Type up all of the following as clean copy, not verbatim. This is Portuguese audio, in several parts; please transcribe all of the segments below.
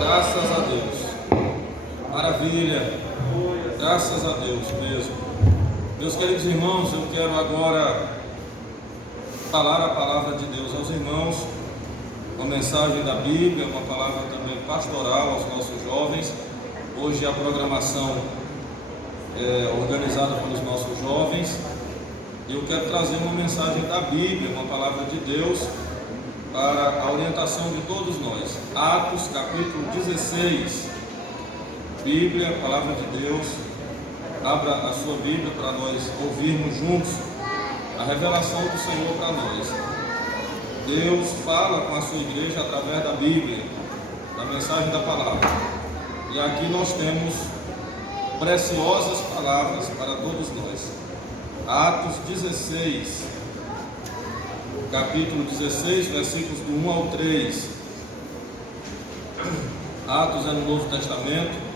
Graças a Deus. Maravilha. Graças a Deus mesmo. Meus queridos irmãos, eu quero agora falar a palavra de Deus aos irmãos, uma mensagem da Bíblia, uma palavra também pastoral aos nossos jovens. Hoje a programação é organizada pelos nossos jovens. Eu quero trazer uma mensagem da Bíblia, uma palavra de Deus, para a orientação de todos nós. Atos capítulo 16, Bíblia, palavra de Deus. Abra a sua Bíblia para nós ouvirmos juntos a revelação do Senhor para nós. Deus fala com a sua igreja através da Bíblia, da mensagem da palavra. E aqui nós temos preciosas palavras para todos nós. Atos 16, capítulo 16, versículos do 1 ao 3. Atos é no Novo Testamento.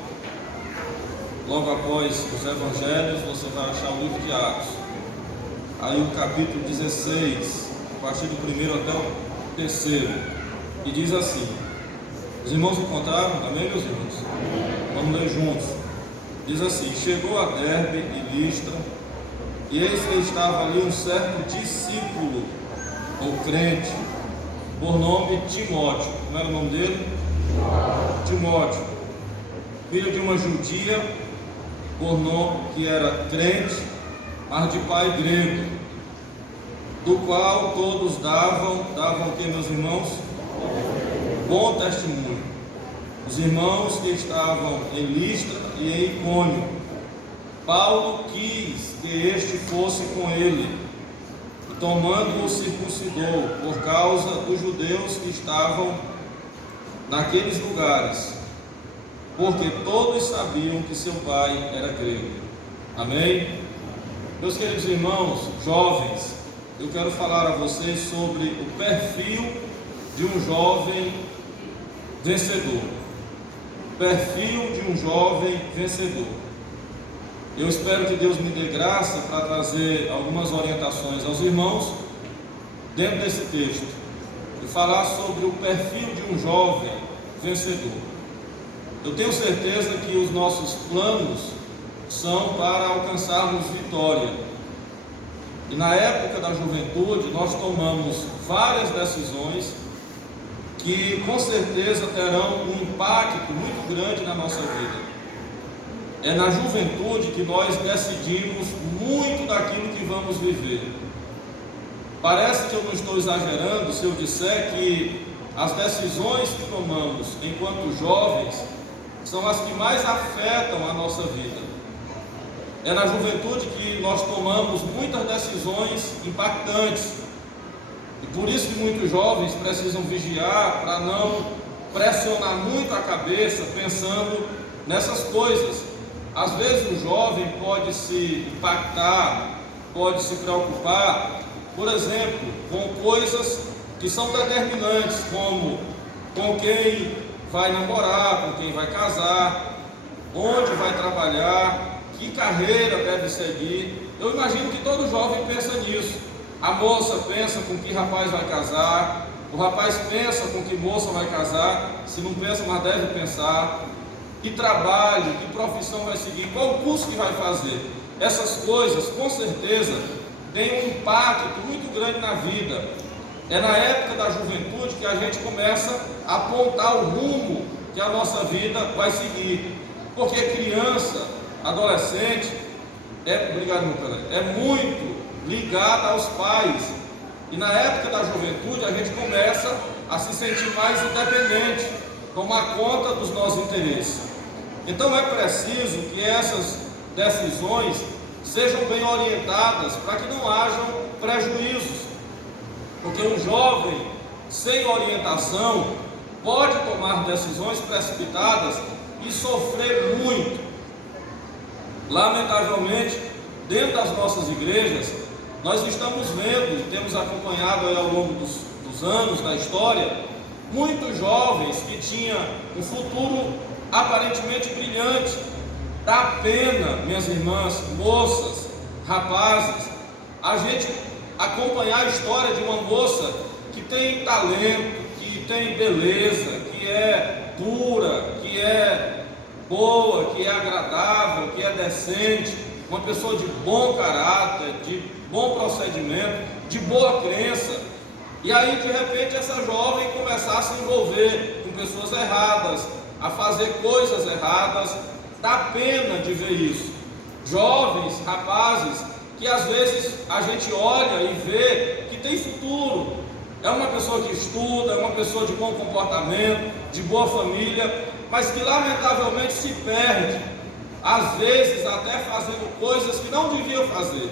Logo após os Evangelhos, você vai achar o livro de Atos. Aí o capítulo 16, a partir do primeiro até o terceiro. E diz assim: os irmãos encontraram? Amém, meus irmãos? Vamos ler juntos. Diz assim: chegou a Derbe e Listra, e eis que estava ali um certo discípulo, ou crente, por nome Timóteo. Como era o nome dele? Timóteo, filho de uma judia, por nome que era crente, mas de pai grego, do qual todos davam o que, meus irmãos? Bom testemunho. Os irmãos que estavam em Listra e em Icônio, Paulo quis que este fosse com ele, e tomando-o circuncidou, por causa dos judeus que estavam naqueles lugares, porque todos sabiam que seu pai era grego. Amém? Meus queridos irmãos, jovens, eu quero falar a vocês sobre o perfil de um jovem vencedor. Perfil de um jovem vencedor. Eu espero que Deus me dê graça para trazer algumas orientações aos irmãos dentro desse texto e falar sobre o perfil de um jovem vencedor. Eu tenho certeza que os nossos planos são para alcançarmos vitória. E na época da juventude nós tomamos várias decisões que com certeza terão um impacto muito grande na nossa vida. É na juventude que nós decidimos muito daquilo que vamos viver. Parece que eu não estou exagerando se eu disser que as decisões que tomamos enquanto jovens são as que mais afetam a nossa vida. É na juventude que nós tomamos muitas decisões impactantes. E por isso que muitos jovens precisam vigiar para não pressionar muito a cabeça pensando nessas coisas. Às vezes o jovem pode se impactar, pode se preocupar, por exemplo, com coisas que são determinantes, como com quem vai namorar, com quem vai casar, onde vai trabalhar, que carreira deve seguir. Eu imagino que todo jovem pensa nisso. A moça pensa com que rapaz vai casar, o rapaz pensa com que moça vai casar, se não pensa, mas deve pensar. Que trabalho, que profissão vai seguir, qual o curso que vai fazer. Essas coisas, com certeza, têm um impacto muito grande na vida. É na época da juventude que a gente começa a apontar o rumo que a nossa vida vai seguir. Porque criança, adolescente, é muito ligada aos pais. E na época da juventude a gente começa a se sentir mais independente, tomar conta dos nossos interesses. Então é preciso que essas decisões sejam bem orientadas para que não hajam prejuízos. Porque um jovem sem orientação pode tomar decisões precipitadas e sofrer muito. Lamentavelmente, dentro das nossas igrejas, nós estamos vendo, temos acompanhado ao longo dos anos, da história, muitos jovens que tinham um futuro aparentemente brilhante. Dá pena, minhas irmãs, moças, rapazes, a gente acompanhar a história de uma moça que tem talento, que que tem beleza, que é pura, que é boa, que é agradável, que é decente, uma pessoa de bom caráter, de bom procedimento, de boa crença. E aí de repente essa jovem começar a se envolver com pessoas erradas, a fazer coisas erradas. Dá pena de ver isso. Jovens, rapazes, que às vezes a gente olha e vê que tem futuro, é uma pessoa que estuda, é uma pessoa de bom comportamento, de boa família, mas que lamentavelmente se perde, às vezes até fazendo coisas que não deviam fazer,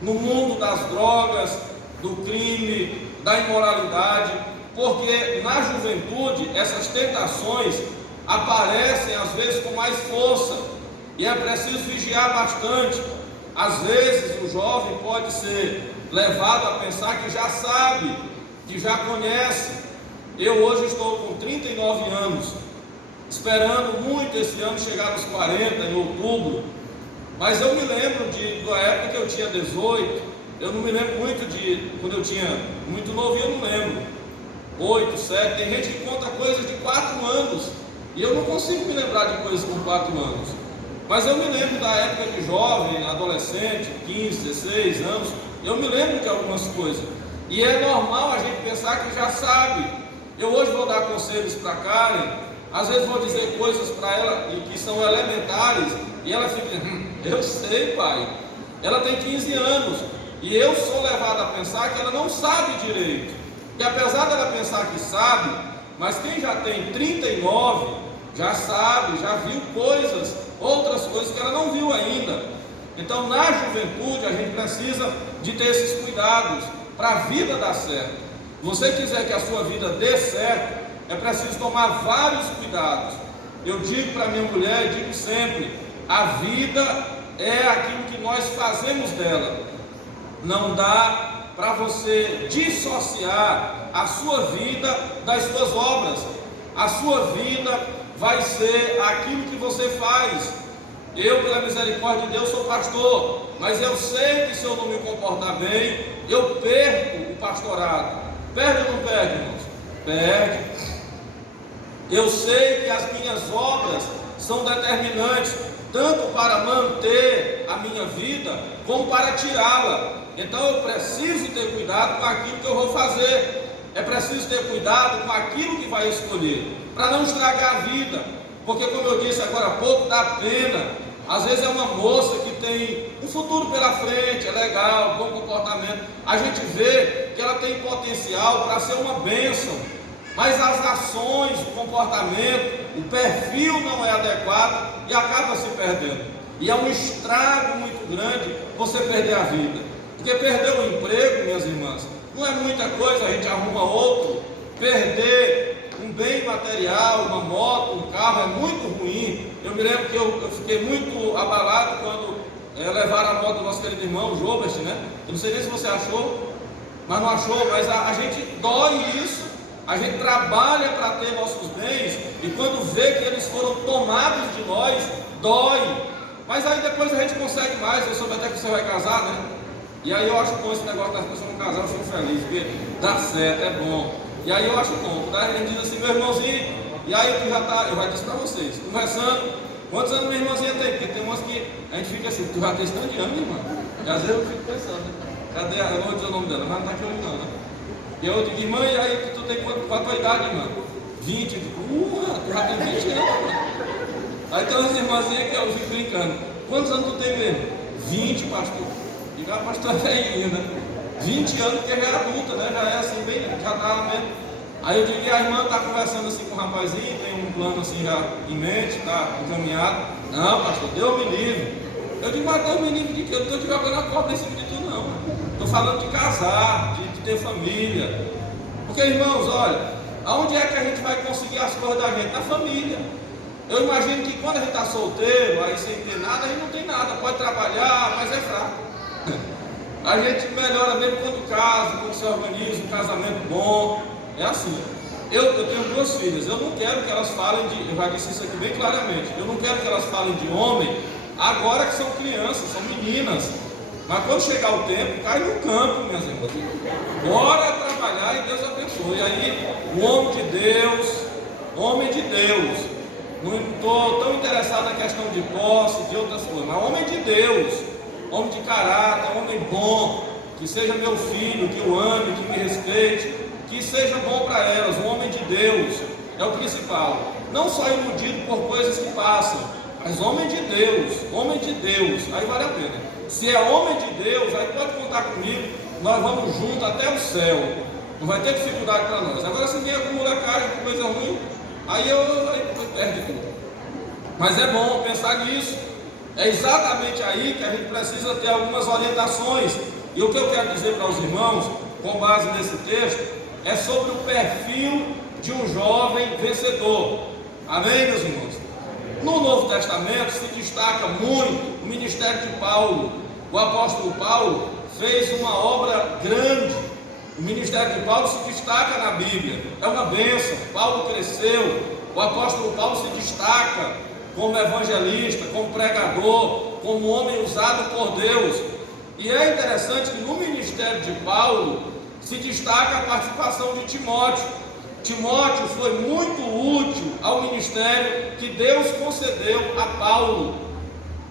no mundo das drogas, do crime, da imoralidade, porque na juventude essas tentações aparecem às vezes com mais força, e é preciso vigiar bastante. Às vezes o jovem pode ser levado a pensar que já sabe, que já conhece. Eu hoje estou com 39 anos, esperando muito esse ano chegar aos 40, em outubro, mas eu me lembro da época que eu tinha 18, eu não me lembro muito de quando eu tinha muito novo, eu não lembro, 8, 7, tem gente que conta coisas de 4 anos, e eu não consigo me lembrar de coisas com 4 anos, mas eu me lembro da época de jovem, adolescente, 15, 16 anos, eu me lembro de algumas coisas, e é normal a gente pensar que já sabe. Eu hoje vou dar conselhos para a Karen, às vezes vou dizer coisas para ela que são elementares, e ela fica, eu sei, pai, ela tem 15 anos, e eu sou levado a pensar que ela não sabe direito, e apesar dela pensar que sabe, mas quem já tem 39, já sabe, já viu coisas, outras coisas que ela não viu ainda. Então na juventude a gente precisa de ter esses cuidados, para a vida dar certo. Se você quiser que a sua vida dê certo, é preciso tomar vários cuidados. Eu digo para minha mulher e digo sempre, a vida é aquilo que nós fazemos dela. Não dá para você dissociar a sua vida das suas obras. A sua vida vai ser aquilo que você faz. Eu, pela misericórdia de Deus, sou pastor, mas eu sei que se eu não me comportar bem, eu perco o pastorado. Perde ou não perde, irmãos? Perde. Eu sei que as minhas obras são determinantes, tanto para manter a minha vida, como para tirá-la. Então eu preciso ter cuidado com aquilo que eu vou fazer. É preciso ter cuidado com aquilo que vai escolher, para não estragar a vida. Porque como eu disse agora há pouco, dá pena. Às vezes é uma moça que tem um futuro pela frente, é legal, bom comportamento. A gente vê que ela tem potencial para ser uma bênção, mas as ações, o comportamento, o perfil não é adequado e acaba se perdendo. E é um estrago muito grande você perder a vida. Porque perder o emprego, minhas irmãs, não é muita coisa, a gente arruma outro. Perder um bem material, uma moto, um carro, é muito ruim. Eu me lembro que eu fiquei muito abalado quando levaram a moto do nosso querido irmão, o Jobert, né? Eu não sei nem se você achou, mas não achou, mas a gente dói isso, a gente trabalha para ter nossos bens, e quando vê que eles foram tomados de nós, dói. Mas aí depois a gente consegue mais. Eu soube até que você vai casar, né? E aí eu acho bom esse negócio das pessoas não casar, eu fico feliz, porque dá certo, é bom. E aí eu acho bom, tá? Ele diz assim, meu irmãozinho, e aí tu já tá, eu já disse para vocês, conversando, quantos anos minha irmãzinha tem? Porque tem umas que a gente fica assim, tu já tem tanto de ano, irmã? E às vezes eu fico pensando, né? Cadê eu não vou dizer o nome dela, mas não tá aqui hoje não, né? E eu digo, irmã, e aí tu tem qual a tua idade, irmã? 20, eu digo, tu já tem 20 anos, irmã. Aí tem umas irmãzinhas que eu fico brincando, quantos anos tu tem mesmo? 20, pastor. Digo, pastor é velhinho, né? 20 anos, porque já é adulta, né? Já é assim, bem, já tá mesmo. Aí eu digo, e a irmã está conversando assim com o rapazinho, tem um plano assim já em mente, está encaminhado. Não, pastor, Deus me livre. Eu digo, mas Deus me livre de quê? Eu não estou te jogando a corda em cima de tu, não. Estou falando de casar, de ter família. Porque, irmãos, olha, aonde é que a gente vai conseguir as coisas da gente? Na família. Eu imagino que quando a gente está solteiro, aí sem ter nada, a gente não tem nada. Pode trabalhar, mas é fraco. A gente melhora mesmo quando casa, quando se organiza, um casamento bom. É assim. Eu tenho 2 filhas, eu não quero que elas falem de, eu já disse isso aqui bem claramente, eu não quero que elas falem de homem agora que são crianças, são meninas. Mas quando chegar o tempo, cai no campo, minhas irmãs. Bora trabalhar e Deus abençoe. pessoa. E aí, o homem de Deus, não estou tão interessado na questão de posse, de outras coisas, mas homem de Deus, homem de caráter, homem bom, que seja meu filho, que o ame, que me respeite, que seja bom para elas. Um homem de Deus é o principal, não só iludido por coisas que passam, mas homem de Deus, aí vale a pena. Se é homem de Deus, aí pode contar comigo, nós vamos juntos até o céu, não vai ter dificuldade para nós. Agora, se vem acumular caixa com coisa ruim, aí eu perde tudo. Mas é bom pensar nisso. É exatamente aí que a gente precisa ter algumas orientações. E o que eu quero dizer para os irmãos, com base nesse texto, é sobre o perfil de um jovem vencedor. Amém, meus irmãos? No Novo Testamento se destaca muito o ministério de Paulo. O apóstolo Paulo fez uma obra grande. O ministério de Paulo se destaca na Bíblia. É uma bênção. Paulo cresceu. O apóstolo Paulo se destaca como evangelista, como pregador, como homem usado por Deus. E é interessante que no ministério de Paulo se destaca a participação de Timóteo. Timóteo foi muito útil ao ministério que Deus concedeu a Paulo.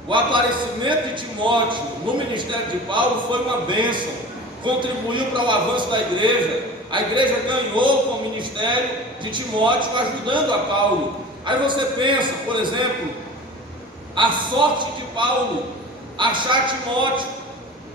O aparecimento de Timóteo no ministério de Paulo foi uma bênção, contribuiu para o avanço da igreja. A igreja ganhou com o ministério de Timóteo, ajudando a Paulo. Aí você pensa, por exemplo, a sorte de Paulo achar Timóteo.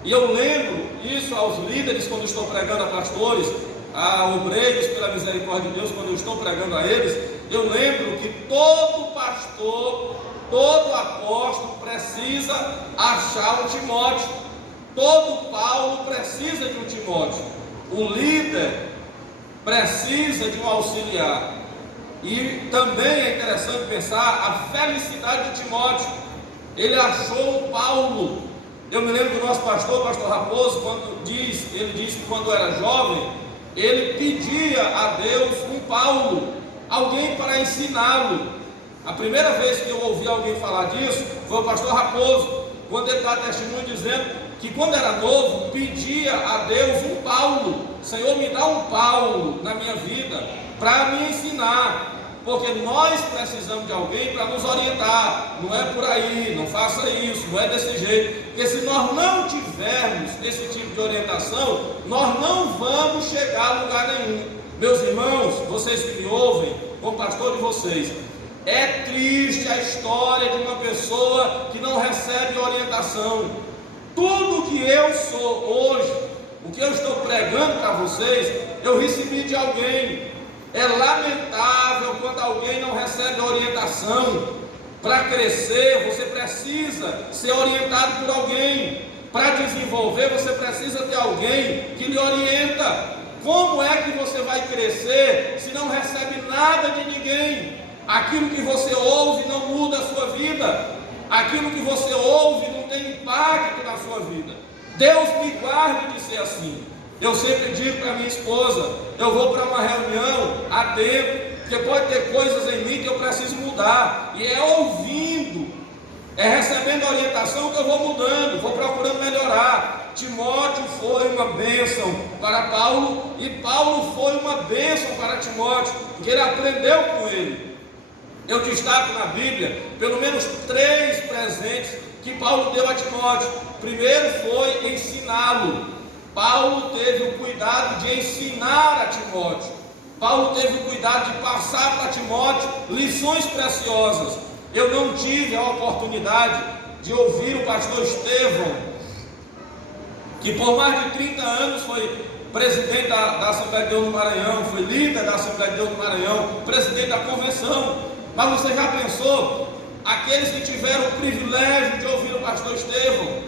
E eu lembro isso aos líderes quando estou pregando a pastores, a obreiros, pela misericórdia de Deus, quando eu estou pregando a eles. Eu lembro que todo pastor, todo apóstolo precisa achar um Timóteo. Todo Paulo precisa de um Timóteo. O líder precisa de um auxiliar. E também é interessante pensar a felicidade de Timóteo. Ele achou Paulo. Eu me lembro do nosso pastor, o pastor Raposo, ele disse que quando era jovem, ele pedia a Deus um Paulo, alguém para ensiná-lo. A primeira vez que eu ouvi alguém falar disso foi o pastor Raposo, quando ele dá testemunho dizendo que quando era novo, pedia a Deus um Paulo. Senhor, me dá um Paulo na minha vida para me ensinar, porque nós precisamos de alguém para nos orientar. Não é por aí, não faça isso, não é desse jeito, porque se nós não tivermos esse tipo de orientação, nós não vamos chegar a lugar nenhum. Meus irmãos, vocês que me ouvem, como pastor de vocês, é triste a história de uma pessoa que não recebe orientação. Tudo que eu sou hoje, o que eu estou pregando para vocês, eu recebi de alguém. É lamentável quando alguém não recebe orientação. Para crescer, você precisa ser orientado por alguém. Para desenvolver, você precisa ter alguém que lhe orienta. Como é que você vai crescer se não recebe nada de ninguém? Aquilo que você ouve não muda a sua vida. Aquilo que você ouve não tem impacto na sua vida. Deus me guarde de ser assim. Eu sempre digo para minha esposa, eu vou para uma reunião há tempo, porque pode ter coisas em mim que eu preciso mudar. E é ouvindo, é recebendo orientação que eu vou mudando, vou procurando melhorar. Timóteo foi uma bênção para Paulo, e Paulo foi uma bênção para Timóteo, porque ele aprendeu com ele. Eu destaco na Bíblia pelo menos 3 presentes que Paulo deu a Timóteo. Primeiro foi ensiná-lo. Paulo teve o cuidado de ensinar a Timóteo. Paulo teve o cuidado de passar para Timóteo lições preciosas. Eu não tive a oportunidade de ouvir o pastor Estevão, que por mais de 30 anos foi presidente da Assembleia de Deus no Maranhão, foi líder da Assembleia de Deus no Maranhão, presidente da convenção. Mas você já pensou, aqueles que tiveram o privilégio de ouvir o pastor Estevão?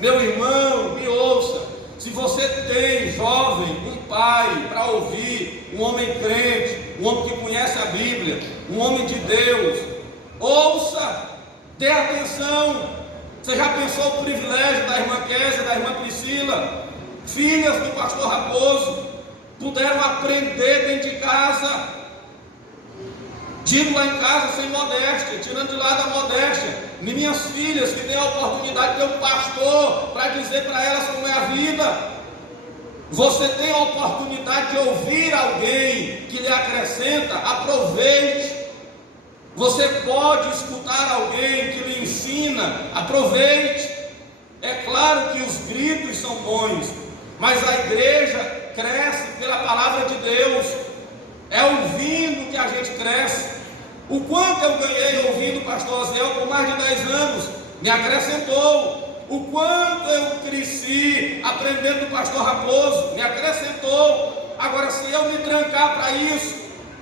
Meu irmão, me ouça. Se você tem, jovem, um pai para ouvir, um homem crente, um homem que conhece a Bíblia, um homem de Deus, ouça, dê atenção. Você já pensou o privilégio da irmã Késia, da irmã Priscila, filhas do pastor Raposo, puderam aprender dentro de casa? Digo lá em casa sem modéstia, tirando de lado a modéstia, minhas filhas que têm a oportunidade de ter um pastor para dizer para elas como é a vida. Você tem a oportunidade de ouvir alguém que lhe acrescenta, aproveite. Você pode escutar alguém que lhe ensina, aproveite. É claro que os gritos são bons, mas a igreja cresce pela palavra de Deus. É ouvindo que a gente cresce. O quanto eu ganhei ouvindo o pastor Osiel por mais de 10 anos, me acrescentou. O quanto eu cresci aprendendo do pastor Raposo, me acrescentou. Agora, se eu me trancar para isso,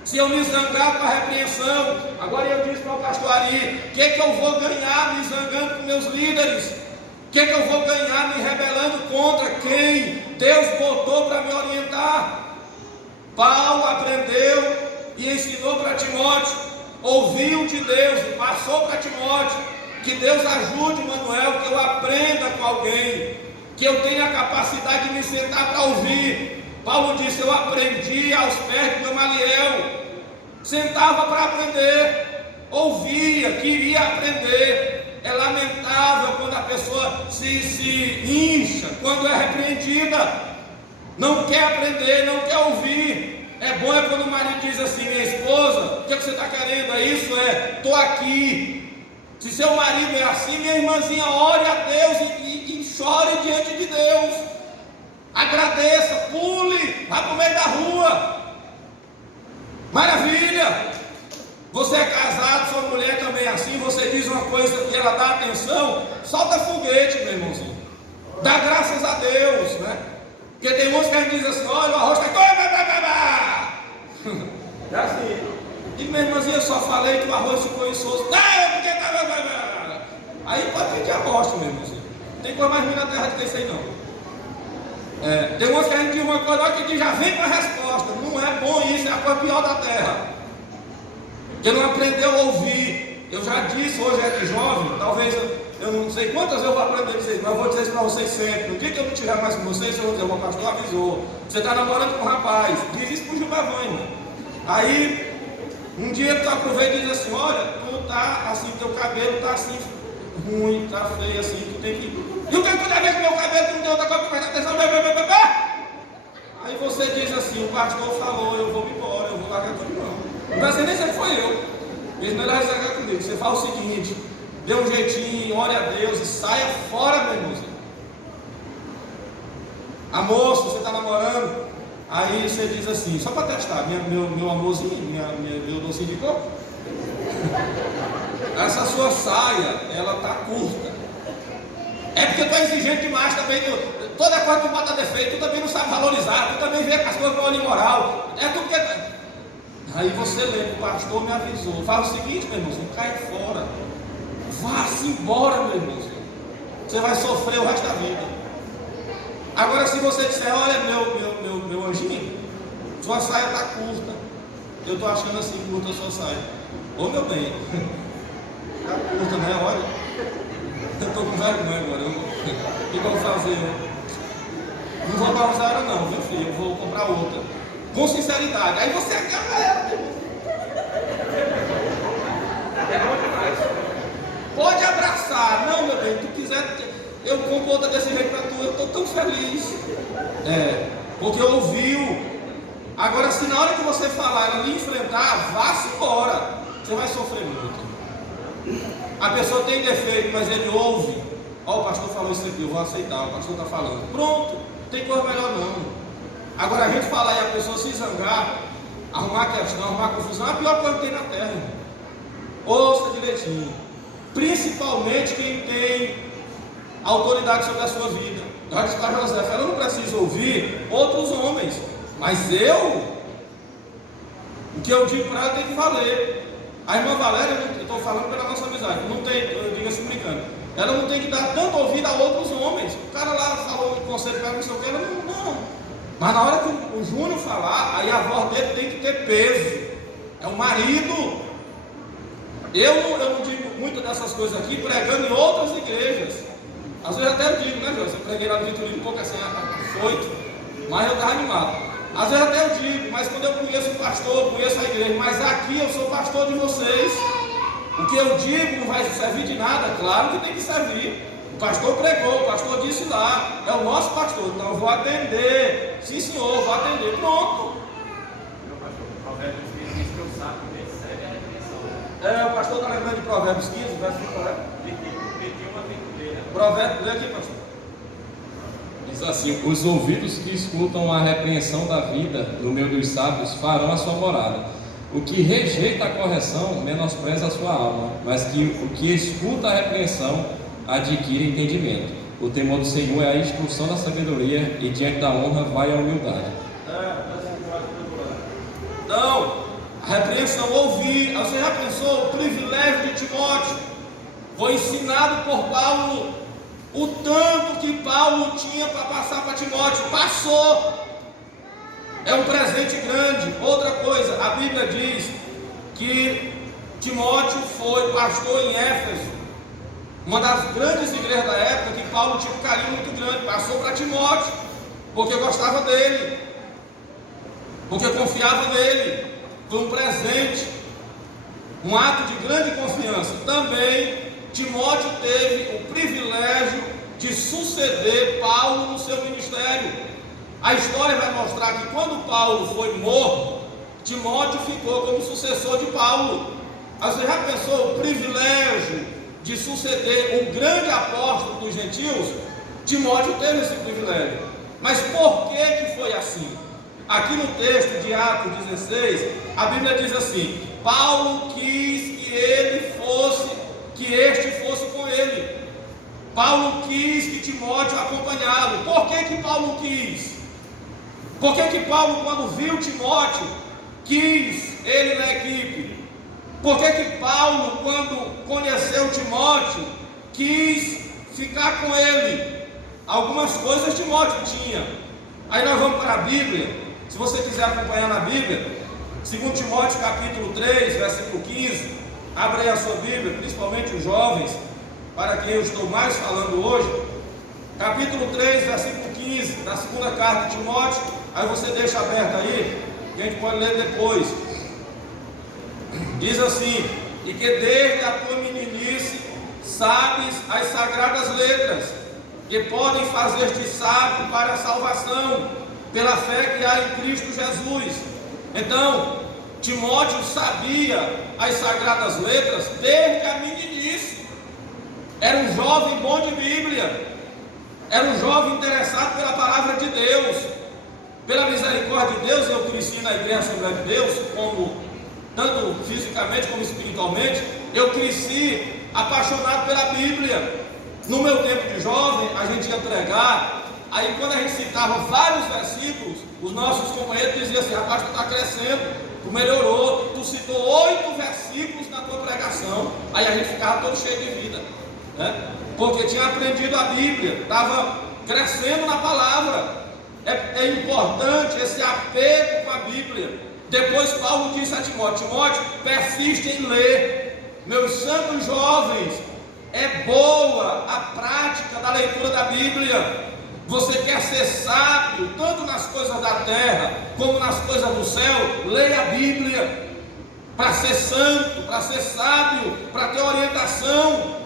se eu me zangar com a repreensão, agora eu disse para o pastor Ari, o que eu vou ganhar me zangando com meus líderes? O que eu vou ganhar me rebelando contra quem Deus botou para me orientar? Paulo aprendeu e ensinou para Timóteo, ouviu de Deus e passou para Timóteo. Que Deus ajude Manuel, que eu aprenda com alguém, que eu tenha a capacidade de me sentar para ouvir. Paulo disse, eu aprendi aos pés de Gamaliel, sentava para aprender, ouvia, queria aprender. É lamentável quando a pessoa se incha, quando é repreendida, não quer aprender, não quer ouvir. É bom quando o marido diz assim, minha esposa, o que você está querendo? É isso, estou aqui. Se seu marido é assim, minha irmãzinha, ore a Deus e chore diante de Deus. Agradeça, pule, vá para o meio da rua. Maravilha! Você é casado, sua mulher também é assim, você diz uma coisa e ela dá atenção, solta foguete, meu irmãozinho. Dá graças a Deus, né? Porque tem uns que a gente diz assim, olha, o arroz está... É assim. E minha irmãzinha, eu só falei que o arroz ficou insosso. Aí pode pedir a morte, meu irmãozinho. Não tem coisa mais ruim na terra do que isso aí, não. Tem uns que a gente diz uma coisa, olha que já vem com a resposta. Não é bom isso, é a coisa pior da terra. Porque não aprendeu a ouvir. Eu já disse hoje aqui, jovem, talvez eu não sei quantas eu vou aprender a dizer, mas eu vou dizer isso para vocês sempre. No dia que eu não estiver mais com vocês, eu vou dizer, o pastor avisou. Você está namorando com um rapaz, diz isso para o Gilberto, irmão. Aí, um dia tu aproveita e diz assim, olha, tu tá assim, teu cabelo tá assim, ruim, tá feio assim, tu tem que... E o que tu deve ver com meu cabelo, tu não tem outra coisa para prestar atenção, Aí você diz assim, o pastor falou, eu vou me embora, eu vou largar tudo não. Não vai ser nem se foi eu. Mesmo ele vai largar comigo. Você fala o seguinte, dê um jeitinho, ore a Deus e saia fora, meu irmãozinho. Amor, se você está namorando, aí você diz assim, só para testar, meu amorzinho, meu docinho de coco. Essa sua saia, ela está curta. É porque tu é exigente demais também. Toda coisa que tu bota defeito, tu também não sabe valorizar, tu também vê as coisas com olho imoral. É tudo que é. Aí você lembra, o pastor me avisou. Fala o seguinte, meu irmãozinho, cai fora. Vá-se embora, meu irmãozinho. Você vai sofrer o resto da vida. Agora, se você disser, olha, meu anjinho, sua saia está curta. Eu estou achando assim, curta a sua saia. Ô meu bem, está curta, né? Olha. Eu estou com vergonha agora. O que eu vou fazer? Não vou para usar ela não, meu filho. Eu vou comprar outra. Com sinceridade. Aí você acaba ela. É bom demais. Pode abraçar. Não, meu bem, tu quiser. Eu compro outra desse jeito para tu. Eu estou tão feliz. Porque ouviu. Agora, se na hora que você falar, ela lhe enfrentar, vá-se embora. Você vai sofrer muito. A pessoa tem defeito, mas ele ouve. Ó, o pastor falou isso aqui, eu vou aceitar. O pastor está falando. Pronto, não tem coisa melhor não. Agora a gente falar e a pessoa se zangar, arrumar questão, arrumar confusão, é a pior coisa que tem na terra, irmão. Ouça direitinho. Principalmente quem tem autoridade sobre a sua vida. Eu disse para José, ela não precisa ouvir outros homens, mas o que eu digo para ela tem que valer. A irmã Valéria, eu estou falando pela nossa amizade, não tem, eu digo assim brincando, ela não tem que dar tanto ouvido a outros homens. O cara lá falou um conselho para ela, não sei o que, ela não. Mas na hora que o Júnior falar, aí a voz dele tem que ter peso. É o marido. Eu não digo muito dessas coisas aqui, pregando em outras igrejas. Às vezes até eu digo, né, José? Eu preguei lá no Vitorino um pouco assim, afoito, mas eu estava animado. Às vezes até eu digo, mas quando eu conheço o pastor, eu conheço a igreja, mas aqui eu sou pastor de vocês. O que eu digo não vai servir de nada, claro que tem que servir. O pastor pregou, o pastor disse lá, é o nosso pastor, então eu vou atender. Sim, senhor, vou atender. Pronto. Provérbios 15 diz que o sábio recebe a repreensão. O pastor está lembrando de Provérbios 15, verso 5, né? Provérbios, lê aqui, pastor. Diz assim: os ouvidos que escutam a repreensão da vida no meio dos sábios farão a sua morada. O que rejeita a correção menospreza a sua alma, mas o que escuta a repreensão adquire entendimento. O temor do Senhor é a instrução da sabedoria, e diante da honra vai a humildade. Não, a repreensão, ouvir. Você já pensou o privilégio de Timóteo? Foi ensinado por Paulo o tanto que Paulo tinha para passar para Timóteo. Passou. É um presente grande. Outra coisa, a Bíblia diz que Timóteo foi pastor em Éfeso, uma das grandes igrejas da época, que Paulo tinha um carinho muito grande. Passou para Timóteo, porque gostava dele, porque confiava nele. Foi um presente, um ato de grande confiança. Também Timóteo teve o privilégio de suceder Paulo no seu ministério. A história vai mostrar que quando Paulo foi morto, Timóteo ficou como sucessor de Paulo. Você já pensou o privilégio de suceder o grande apóstolo dos gentios? Timóteo teve esse privilégio. Mas por que foi assim? Aqui no texto de Atos 16, a Bíblia diz assim: Paulo quis que este fosse com ele. Paulo quis que Timóteo acompanhá-lo. Por que Paulo quis? Por que Paulo, quando viu Timóteo, quis ele na equipe? Por que Paulo, quando conheceu Timóteo, quis ficar com ele? Algumas coisas Timóteo tinha. Aí nós vamos para a Bíblia. Se você quiser acompanhar na Bíblia, 2 Timóteo capítulo 3, versículo 15, abre aí a sua Bíblia, principalmente os jovens, para quem eu estou mais falando hoje. Capítulo 3, versículo 15, da segunda carta de Timóteo. Aí você deixa aberto aí, que a gente pode ler depois. Diz assim: e que desde a tua meninice sabes as sagradas letras, que podem fazer-te sábio para a salvação, pela fé que há em Cristo Jesus. Então, Timóteo sabia as sagradas letras desde a meninice. Era um jovem bom de Bíblia, era um jovem interessado pela palavra de Deus. Pela misericórdia de Deus, eu cresci na Igreja Assembleia de Deus, tanto fisicamente como espiritualmente. Eu cresci apaixonado pela Bíblia. No meu tempo de jovem, a gente ia pregar. Aí quando a gente citava vários versículos, os nossos companheiros diziam assim: rapaz, tu está crescendo, tu melhorou, tu citou 8 versículos na tua pregação. Aí a gente ficava todo cheio de vida, né? Porque tinha aprendido a Bíblia, estava crescendo na palavra. É importante esse apego com a Bíblia. Depois Paulo disse a Timóteo: Timóteo, persiste em ler. Meus santos jovens, é boa a prática da leitura da Bíblia. Você quer ser sábio, tanto nas coisas da terra, como nas coisas do céu? Leia a Bíblia, para ser santo, para ser sábio, para ter orientação.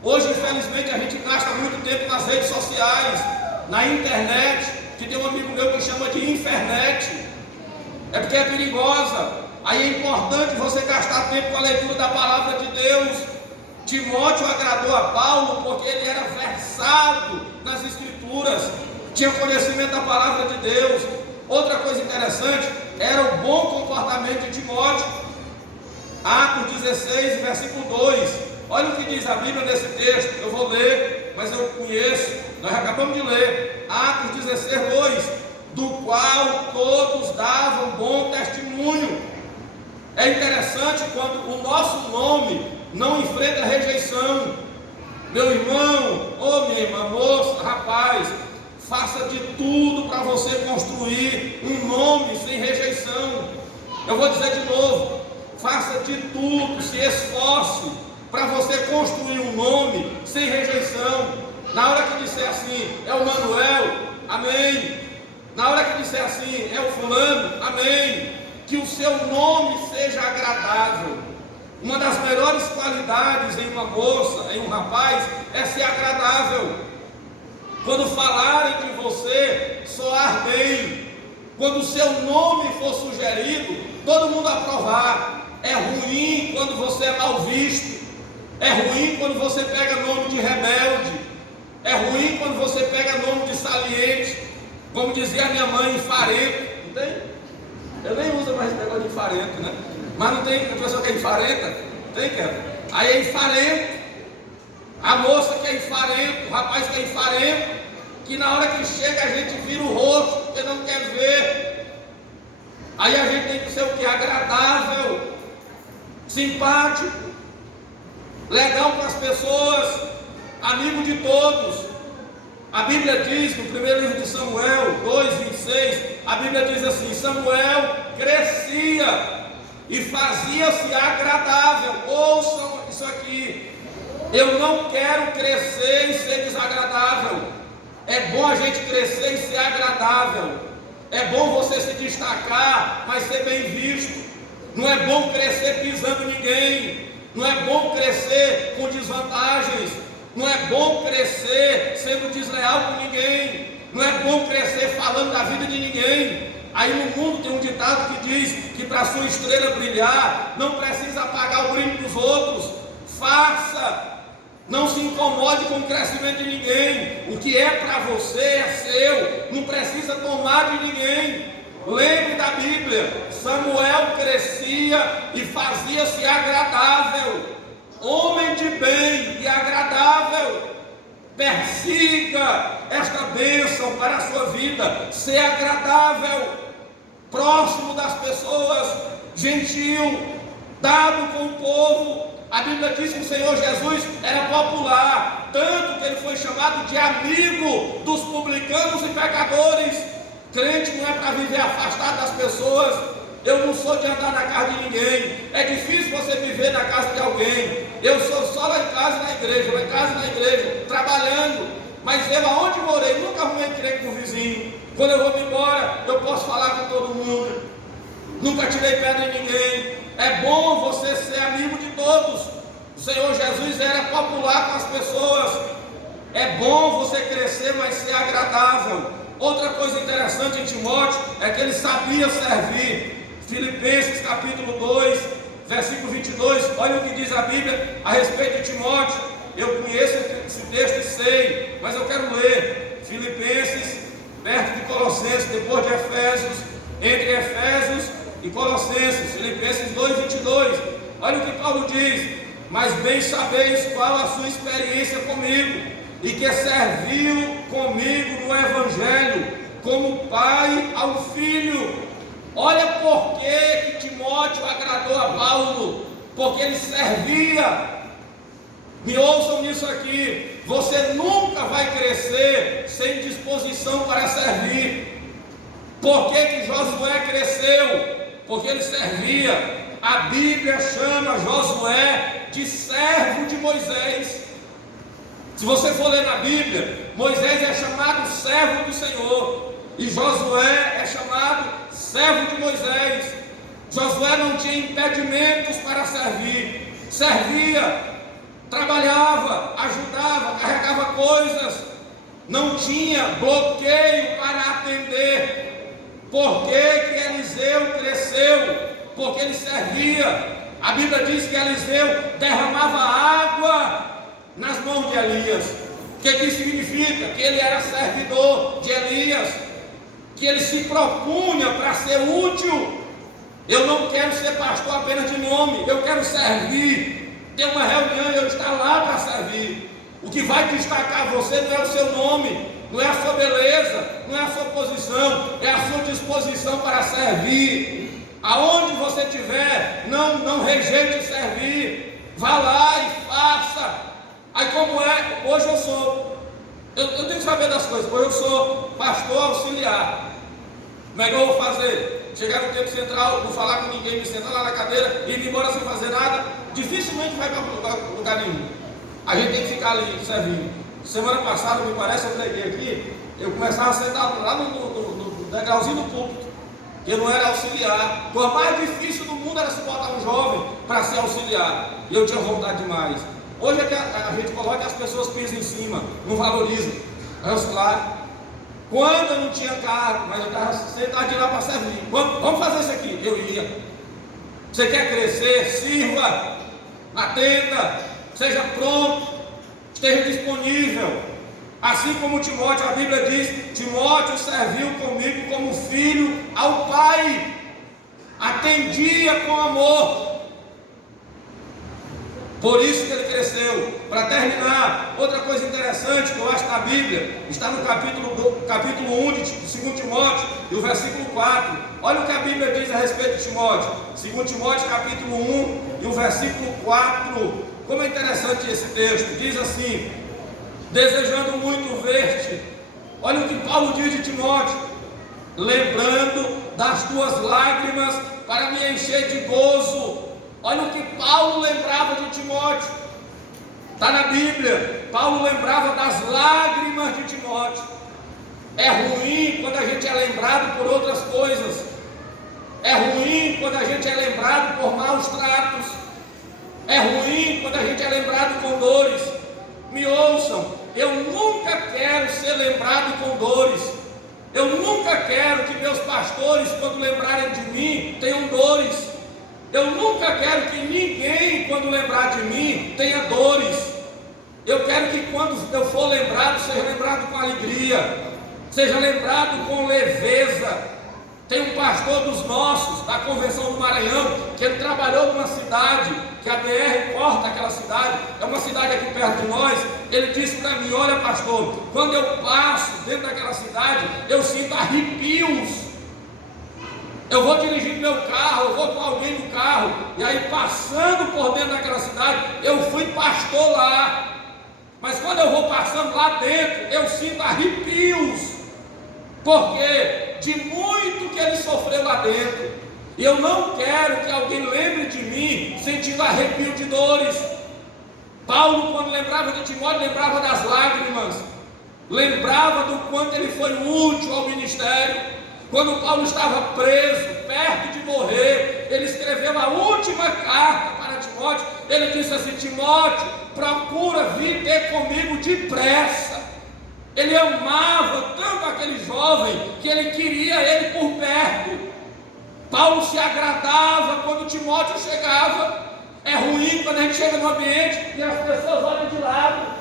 Hoje, infelizmente, a gente gasta muito tempo nas redes sociais, na internet, que tem um amigo meu que chama de infernet. É porque é perigosa. Aí é importante você gastar tempo com a leitura da palavra de Deus. Timóteo agradou a Paulo porque ele era versado nas Escrituras, tinha conhecimento da palavra de Deus. Outra coisa interessante era o bom comportamento de Timóteo. Atos 16, versículo 2. Olha o que diz a Bíblia nesse texto. Eu vou ler, mas eu conheço. Nós acabamos de ler. Atos 16, 2. Do qual todos davam bom testemunho. É interessante quando o nosso nome não enfrenta rejeição. Meu irmão, ou minha irmã, moça, rapaz, faça de tudo para você construir um nome sem rejeição. Eu vou dizer de novo: faça de tudo, se esforce para você construir um nome sem rejeição. Na hora que disser assim, é o Manuel, amém. Na hora que disser assim, é o fulano, amém. Que o seu nome seja agradável. Uma das melhores qualidades em uma moça, em um rapaz, é ser agradável. Quando falarem de você, soar bem. Quando o seu nome for sugerido, todo mundo aprovar. É ruim quando você é mal visto. É ruim quando você pega nome de rebelde. É ruim quando você pega nome de saliente. Como dizia a minha mãe, farento. Não tem? Eu nem uso mais esse negócio de farento, né? Mas não tem a pessoa que é enfarenta? Tem, Kevin? Aí é enfarento. A moça que é enfarento, o rapaz que é enfarento, que na hora que chega a gente vira o rosto, porque não quer ver. Aí a gente tem que ser o que? Agradável, simpático, legal para as pessoas, amigo de todos. A Bíblia diz, no primeiro livro de Samuel 2:26, a Bíblia diz assim: Samuel crescia e fazia-se agradável. Ouçam isso aqui. Eu não quero crescer e ser desagradável. É bom a gente crescer e ser agradável. É bom você se destacar, mas ser bem visto. Não é bom crescer pisando ninguém. Não é bom crescer com desvantagens. Não é bom crescer sendo desleal com ninguém. Não é bom crescer falando da vida de ninguém. Aí no mundo tem um ditado que diz que para a sua estrela brilhar, não precisa apagar o brilho dos outros. Faça. Não se incomode com o crescimento de ninguém. O que é para você é seu. Não precisa tomar de ninguém. Lembre da Bíblia. Samuel crescia e fazia-se agradável. Homem de bem e agradável. Persiga esta bênção para a sua vida. Ser agradável, próximo das pessoas, gentil, dado com o povo. A Bíblia diz que o Senhor Jesus era popular, tanto que ele foi chamado de amigo dos publicanos e pecadores. Crente não é para viver afastado das pessoas. Eu não sou de andar na casa de ninguém. É difícil você viver na casa de alguém. Eu sou só lá em casa e na igreja, lá em casa e na igreja, trabalhando. Mas eu, aonde morei, nunca arrumei encrenca com o vizinho. Quando eu vou embora, eu posso falar com todo mundo. Nunca tirei pedra em ninguém. É bom você ser amigo de todos. O Senhor Jesus era popular com as pessoas. É bom você crescer, mas ser agradável. Outra coisa interessante em Timóteo é que ele sabia servir. Filipenses capítulo 2, versículo 22, olha o que diz a Bíblia a respeito de Timóteo. Eu conheço esse texto e sei, mas eu quero ler Filipenses, perto de Colossenses, depois de Efésios, entre Efésios e Colossenses, Filipenses 2, 22. Olha o que Paulo diz: mas bem sabeis qual a sua experiência comigo, e que serviu comigo no Evangelho, como pai ao filho. Olha por que Timóteo agradou a Paulo, porque ele servia. Me ouçam nisso aqui: você nunca vai crescer sem disposição para servir. Por que Josué cresceu? Porque ele servia. A Bíblia chama Josué de servo de Moisés. Se você for ler na Bíblia, Moisés é chamado servo do Senhor e Josué é chamado servo de Moisés. Josué não tinha impedimentos para servir. Servia, trabalhava, ajudava, carregava coisas. Não tinha bloqueio para atender. Por que Eliseu cresceu? Porque ele servia. A Bíblia diz que Eliseu derramava água nas mãos de Elias. O que isso significa? Que ele era servidor de Elias, que ele se propunha para ser útil. Eu não quero ser pastor apenas de nome, eu quero servir. Tem uma reunião e eu estar lá para servir. O que vai destacar você não é o seu nome, não é a sua beleza, não é a sua posição, é a sua disposição para servir. Aonde você estiver, não rejeite servir. Vá lá e faça. Aí como é, hoje eu tenho que saber das coisas. Hoje eu sou pastor auxiliar. Como é que eu vou fazer? Chegar no tempo central, não falar com ninguém, me sentar lá na cadeira e ir embora sem fazer nada? Dificilmente vai para lugar nenhum. A gente tem que ficar ali servindo. Semana passada, me parece, eu preguei aqui, eu começava a sentar lá no degrauzinho do púlpito. que eu não era auxiliar. Por mais difícil do mundo era se botar um jovem para ser auxiliar. E eu tinha vontade demais. Hoje é que a gente coloca que as pessoas pisam em cima, não valorizam. Lá, quando eu não tinha carro, mas eu estava sentado de lá para servir. Vamos fazer isso aqui. Eu ia. Você quer crescer? Sirva, atenda, seja pronto, esteja disponível. Assim como Timóteo, a Bíblia diz: Timóteo serviu comigo como filho ao pai, atendia com amor. Por isso que ele cresceu. Para terminar, outra coisa interessante que eu acho na Bíblia, está no capítulo 1 de 2 Timóteo, e o versículo 4. Olha o que a Bíblia diz a respeito de Timóteo. 2 Timóteo capítulo 1 e o versículo 4. Como é interessante esse texto. Diz assim: desejando muito ver-te. Olha o que Paulo diz de Timóteo: lembrando das tuas lágrimas para me encher de gozo. Olha o que Paulo lembrava de Timóteo. Está na Bíblia. Paulo lembrava das lágrimas de Timóteo. É ruim quando a gente é lembrado por outras coisas. É ruim quando a gente é lembrado por maus tratos. É ruim quando a gente é lembrado com dores. Me ouçam, eu nunca quero ser lembrado com dores. Eu nunca quero que meus pastores, quando lembrarem de mim, tenham dores. Eu nunca quero que ninguém, quando lembrar de mim, tenha dores. Eu quero que quando eu for lembrado, seja lembrado com alegria, seja lembrado com leveza. Tem um pastor dos nossos, da Convenção do Maranhão, que ele trabalhou numa cidade, que a BR corta aquela cidade, é uma cidade aqui perto de nós. Ele disse para mim: olha pastor, quando eu passo dentro daquela cidade, eu sinto arrepios. Eu vou dirigindo meu carro, eu vou com alguém no carro, e aí passando por dentro daquela cidade, eu fui pastor lá, mas quando eu vou passando lá dentro, eu sinto arrepios, porque de muito que ele sofreu lá dentro, e eu não quero que alguém lembre de mim sentindo arrepio de dores. Paulo, quando lembrava de Timóteo, lembrava das lágrimas, lembrava do quanto ele foi útil ao ministério. Quando Paulo estava preso, perto de morrer, ele escreveu a última carta para Timóteo. Ele disse assim: Timóteo, procura vir ter comigo depressa. Ele amava tanto aquele jovem que ele queria ele por perto. Paulo se agradava quando Timóteo chegava. É ruim quando a gente chega no ambiente e as pessoas olham de lado.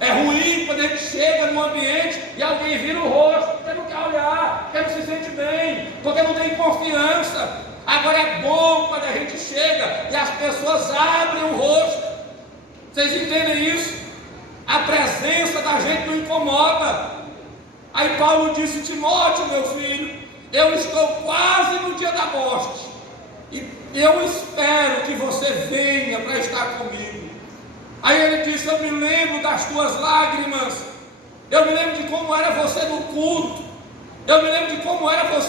É ruim quando a gente chega no ambiente e alguém vira o rosto, porque não quer olhar, porque não se sente bem, porque não tem confiança. Agora é bom quando a gente chega e as pessoas abrem o rosto. Vocês entendem isso? A presença da gente não incomoda. Aí Paulo disse: Timóteo, meu filho, eu estou quase no dia da morte, e eu espero que você venha para estar comigo. Aí ele disse: eu me lembro das tuas lágrimas, eu me lembro de como era você no culto, eu me lembro de como era você